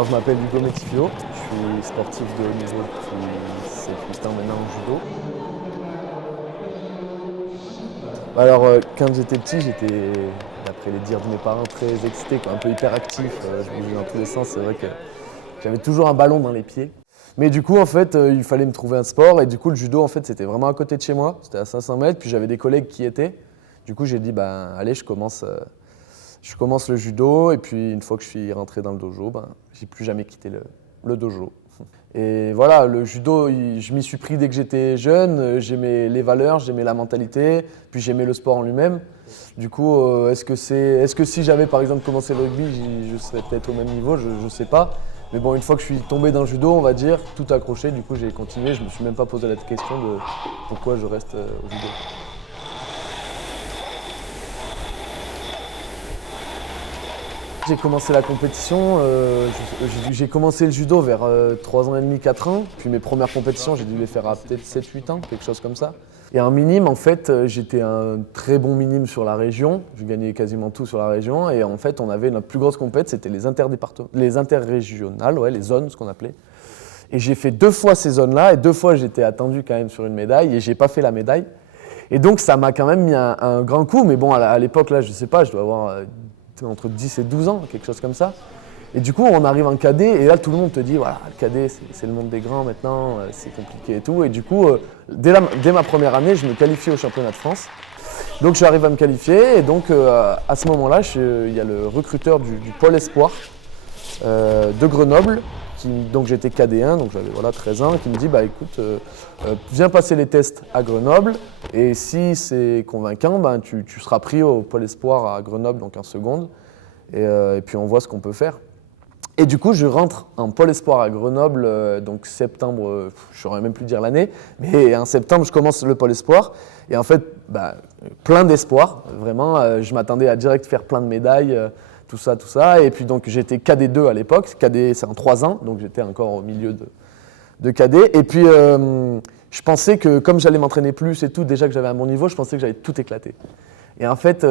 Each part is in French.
Alors je m'appelle Hugo Métifio, je suis sportif de haut niveau depuis 7-8 ans maintenant au judo. Alors quand j'étais petit, j'étais, d'après les dires de mes parents, très excité, quoi, un peu hyperactif, je bougeais dans tous les sens, c'est vrai que j'avais toujours un ballon dans les pieds. Mais du coup en fait il fallait me trouver un sport et du coup le judo en fait c'était vraiment à côté de chez moi, c'était à 500 mètres, puis j'avais des collègues qui y étaient. Du coup j'ai dit allez je commence le judo et puis une fois que je suis rentré dans le dojo, j'ai plus jamais quitté le dojo. Et voilà, le judo, je m'y suis pris dès que j'étais jeune, j'aimais les valeurs, j'aimais la mentalité, puis j'aimais le sport en lui-même. Du coup, est-ce que si j'avais par exemple commencé le rugby, je serais peut-être au même niveau, je ne sais pas. Mais bon, une fois que je suis tombé dans le judo, on va dire, tout accroché, du coup j'ai continué, je me suis même pas posé la question de pourquoi je reste au judo. J'ai commencé la compétition, j'ai commencé le judo vers 3 ans et demi, 4 ans. Puis mes premières compétitions, j'ai dû les faire à peut-être 7-8 ans, quelque chose comme ça. Et en minime, en fait, j'étais un très bon minime sur la région. Je gagnais quasiment tout sur la région. Et en fait, on avait notre plus grosse compétition, c'était les interrégionales, ouais, les zones, ce qu'on appelait. Et j'ai fait 2 fois ces zones-là. Et 2 fois, j'étais attendu quand même sur une médaille. Et j'ai pas fait la médaille. Et donc, ça m'a quand même mis un grand coup. Mais bon, à l'époque, là, je sais pas, je dois avoir entre 10 et 12 ans, quelque chose comme ça. Et du coup, on arrive en cadet, et là, tout le monde te dit, voilà, le cadet, c'est le monde des grands maintenant, c'est compliqué et tout. Et du coup, dès ma première année, je me qualifie au championnat de France. Donc, j'arrive à me qualifier, et donc, à ce moment-là, il y a le recruteur du pôle espoir de Grenoble, donc j'étais cadet 1, donc j'avais 13 ans, qui me dit, écoute, viens passer les tests à Grenoble, et si c'est convaincant, tu seras pris au pôle espoir à Grenoble, donc en seconde, et puis on voit ce qu'on peut faire. Et du coup, je rentre en pôle espoir à Grenoble, donc septembre, je ne saurais même plus dire l'année, mais en septembre, je commence le pôle espoir. Et en fait, plein d'espoir, vraiment. Je m'attendais à direct faire plein de médailles, tout ça. Et puis donc, j'étais cadet 2 à l'époque. Cadet, c'est en 3 ans, donc j'étais encore au milieu de cadet. Et puis, je pensais que comme j'allais m'entraîner plus et tout, déjà que j'avais un bon niveau, je pensais que j'allais tout éclater. Et en fait,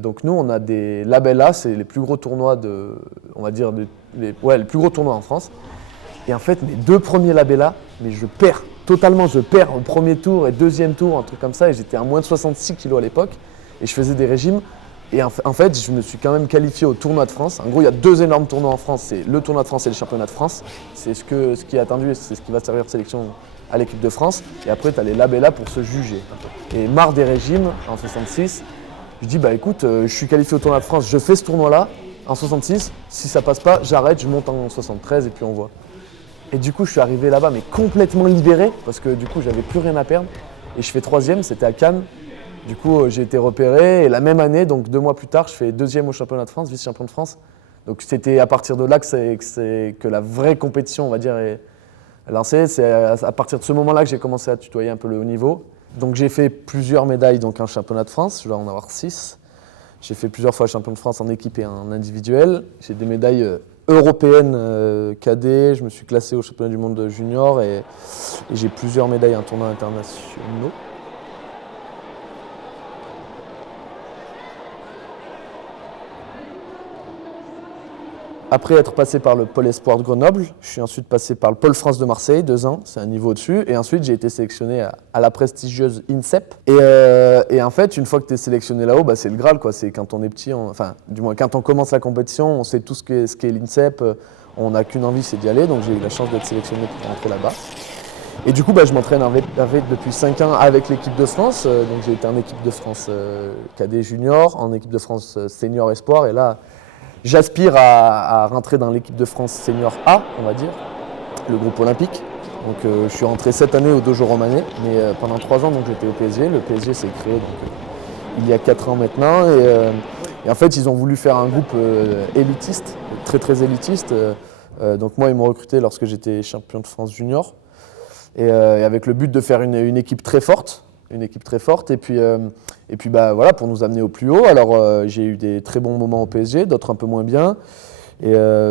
donc nous, on a des labellas, c'est les plus gros tournois les plus gros tournois en France. Et en fait, mes 2 premiers labellas, mais je perds totalement, au premier tour et deuxième tour, un truc comme ça, et j'étais à moins de 66 kilos à l'époque, et je faisais des régimes. Et en fait, je me suis quand même qualifié au tournoi de France. En gros, il y a 2 énormes tournois en France, c'est le tournoi de France et le championnat de France. C'est ce qui est attendu et c'est ce qui va servir de sélection à l'équipe de France. Et après, tu as les labellas pour se juger. Et marre des régimes, en 66, je dis, écoute, je suis qualifié au tournoi de France, je fais ce tournoi-là, en 66, si ça passe pas, j'arrête, je monte en 73 et puis on voit. Et du coup, je suis arrivé là-bas, mais complètement libéré, parce que du coup, j'avais plus rien à perdre. Et je fais 3e, c'était à Cannes. Du coup, j'ai été repéré, et la même année, donc 2 mois plus tard, je fais 2e au championnat de France, vice-champion de France. Donc c'était à partir de là que la vraie compétition, on va dire, est lancée. C'est à partir de ce moment-là que j'ai commencé à tutoyer un peu le haut niveau. Donc j'ai fait plusieurs médailles en championnat de France, je dois en avoir 6. J'ai fait plusieurs fois champion de France en équipe et en individuel. J'ai des médailles européennes cadets, je me suis classé au championnat du monde junior et j'ai plusieurs médailles en tournois internationaux. Après être passé par le pôle espoir de Grenoble, je suis ensuite passé par le pôle France de Marseille, 2 ans, c'est un niveau au-dessus. Et ensuite, j'ai été sélectionné à la prestigieuse INSEP. Et en fait, une fois que tu es sélectionné là-haut, c'est le Graal, quoi. C'est quand on est petit, du moins quand on commence la compétition, on sait tout ce qu'est l'INSEP. On n'a qu'une envie, c'est d'y aller. Donc j'ai eu la chance d'être sélectionné pour rentrer là-bas. Et du coup, je m'entraîne depuis 5 ans avec l'équipe de France. Donc j'ai été en équipe de France cadet junior, en équipe de France senior espoir. Et là, j'aspire à rentrer dans l'équipe de France senior A, on va dire, le groupe olympique. Donc je suis rentré cette année au Dojo Romané, mais pendant 3 ans j'étais au PSG. Le PSG s'est créé il y a 4 ans maintenant. Et en fait, ils ont voulu faire un groupe élitiste, très très élitiste. Donc moi, ils m'ont recruté lorsque j'étais champion de France junior. Et avec le but de faire une équipe très forte. Et puis voilà, pour nous amener au plus haut. Alors j'ai eu des très bons moments au PSG, d'autres un peu moins bien.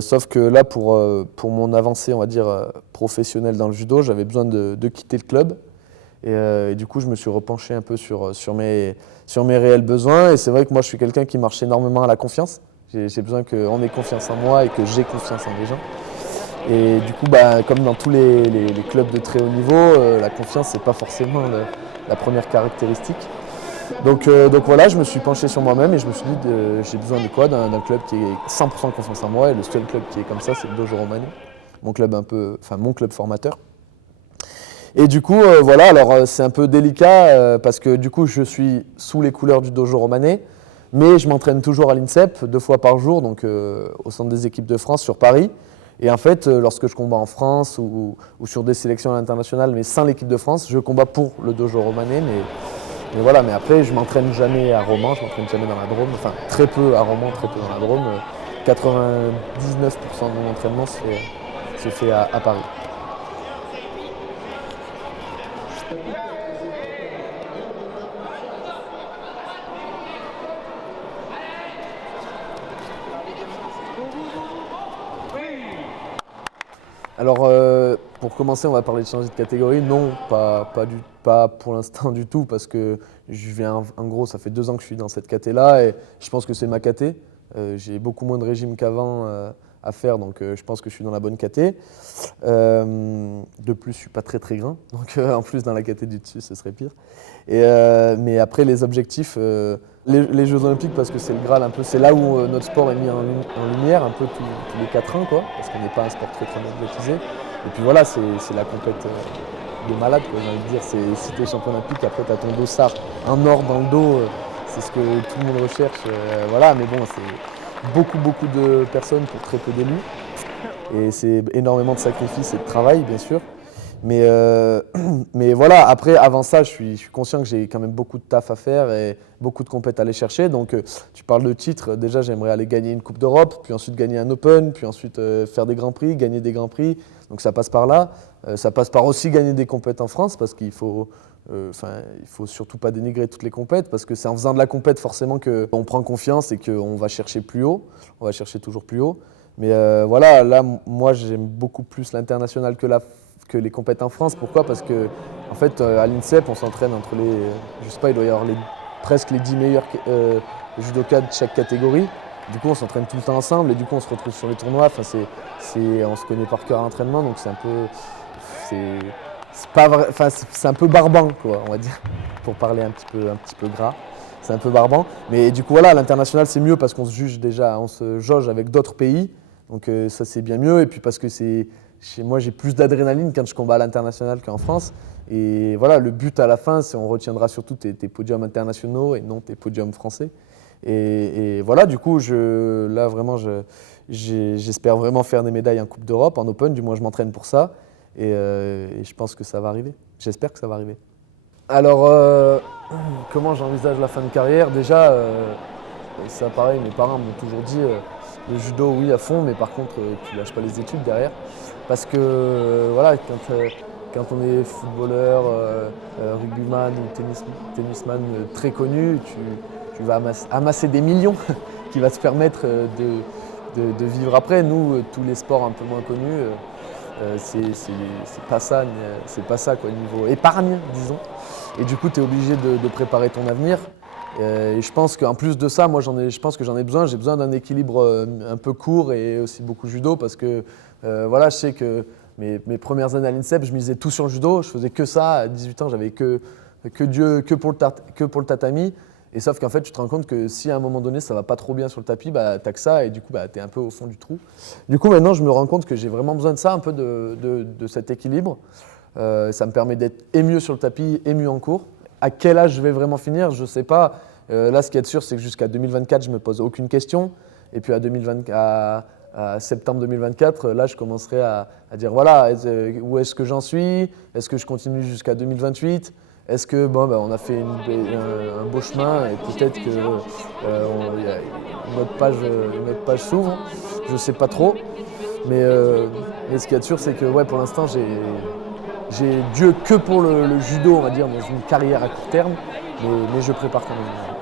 Sauf que là, pour mon avancée, on va dire, professionnelle dans le judo, j'avais besoin de quitter le club. Et du coup, je me suis repenché un peu sur mes réels besoins. Et c'est vrai que moi, je suis quelqu'un qui marche énormément à la confiance. J'ai besoin qu'on ait confiance en moi et que j'ai confiance en les gens. Et du coup, comme dans tous les clubs de très haut niveau, la confiance, c'est pas forcément la première caractéristique. Donc voilà, je me suis penché sur moi-même et je me suis dit, j'ai besoin de quoi? D'un club qui ait 100% confiance en moi. Et le seul club qui est comme ça, c'est le Dojo Romani, mon club mon club formateur. Et du coup, voilà, alors c'est un peu délicat parce que du coup, je suis sous les couleurs du Dojo Romanais, mais je m'entraîne toujours à l'INSEP 2 fois par jour, donc au centre des équipes de France sur Paris. Et en fait, lorsque je combats en France ou sur des sélections internationales, mais sans l'équipe de France, je combats pour le Dojo Romanais. Mais voilà, mais après, je m'entraîne jamais à Romans, je m'entraîne jamais dans la Drôme, enfin très peu à Romans, très peu dans la Drôme. 99% de mon entraînement se fait à Paris. Alors, pour commencer, on va parler de changer de catégorie. Non, pas pour l'instant du tout, parce que en gros, ça fait 2 ans que je suis dans cette caté-là, et je pense que c'est ma caté. J'ai beaucoup moins de régime qu'avant à faire, donc je pense que je suis dans la bonne caté. De plus, je suis pas très très grand, donc en plus dans la caté du dessus, ce serait pire. Mais après, les objectifs, les Jeux Olympiques, parce que c'est le Graal un peu, c'est là où notre sport est mis en lumière un peu tous les 4 ans, quoi, parce qu'on n'est pas un sport très très médiatisé. Et puis voilà, c'est la compète de malade, quoi, j'ai envie de dire. Si tu es champion olympique, après tu as ton dossard, un or dans le dos, c'est ce que tout le monde recherche. Voilà, mais bon, c'est beaucoup de personnes pour très peu d'élus. Et c'est énormément de sacrifices et de travail, bien sûr. Mais voilà, après, avant ça, je suis conscient que j'ai quand même beaucoup de taf à faire et beaucoup de compètes à aller chercher. Donc, tu parles de titres. Déjà, j'aimerais aller gagner une Coupe d'Europe, puis ensuite gagner un Open, puis ensuite faire des Grands Prix, gagner des Grands Prix. Donc, ça passe par là. Ça passe par aussi gagner des compètes en France, parce qu'il faut surtout pas dénigrer toutes les compètes, parce que c'est en faisant de la compète forcément qu'on prend confiance et qu'on va chercher plus haut. On va chercher toujours plus haut. Mais voilà, là, moi, j'aime beaucoup plus l'international que les compètes en France. Pourquoi? Parce que en fait, à l'INSEP, on s'entraîne entre je sais pas, il doit y avoir presque les 10 meilleurs judokas de chaque catégorie. Du coup, on s'entraîne tout le temps ensemble et du coup, on se retrouve sur les tournois. Enfin, on se connaît par cœur à l'entraînement, donc c'est un peu barbant, quoi, on va dire, pour parler un petit peu gras. C'est un peu barbant, mais du coup, voilà, l'international, c'est mieux parce qu'on se jauge avec d'autres pays, donc ça, c'est bien mieux. Et puis parce que chez moi, j'ai plus d'adrénaline quand je combats à l'international qu'en France. Et voilà, le but à la fin, c'est on retiendra surtout tes podiums internationaux et non tes podiums français. Et voilà, du coup, là, vraiment, j'espère vraiment faire des médailles en Coupe d'Europe, en Open, du moins je m'entraîne pour ça. Et je pense que ça va arriver. J'espère que ça va arriver. Alors, comment j'envisage la fin de carrière? Déjà, ça pareil, mes parents m'ont toujours dit le judo, oui, à fond, mais par contre, tu lâches pas les études derrière. Parce que, voilà, quand on est footballeur, rugbyman ou tennisman très connu, tu vas amasser des millions qui va te permettre de vivre après. Nous, tous les sports un peu moins connus, c'est pas ça quoi, niveau épargne, disons. Et du coup, tu es obligé de préparer ton avenir. Et je pense qu'en plus de ça, moi, je pense que j'en ai besoin. J'ai besoin d'un équilibre un peu court et aussi beaucoup judo parce que voilà, je sais que mes premières années à l'INSEP, je misais tout sur le judo. Je faisais que ça. À 18 ans, j'avais que pour le tatami. Et sauf qu'en fait, tu te rends compte que si à un moment donné, ça va pas trop bien sur le tapis, t'as que ça et du coup, t'es un peu au fond du trou. Du coup, maintenant, je me rends compte que j'ai vraiment besoin de ça, un peu de cet équilibre. Ça me permet d'être et mieux sur le tapis et mieux en cours. À quel âge je vais vraiment finir, je sais pas. Là, ce qui est sûr, c'est que jusqu'à 2024, je me pose aucune question. Et puis à septembre 2024, là, je commencerai à dire voilà, où est-ce que j'en suis? Est-ce que je continue jusqu'à 2028? Est-ce que on a fait un beau chemin et peut-être que une autre page s'ouvre? Je ne sais pas trop. Mais ce qui est sûr, c'est que pour l'instant, j'ai Dieu que pour le judo, on va dire, dans une carrière à court terme, mais je prépare quand même.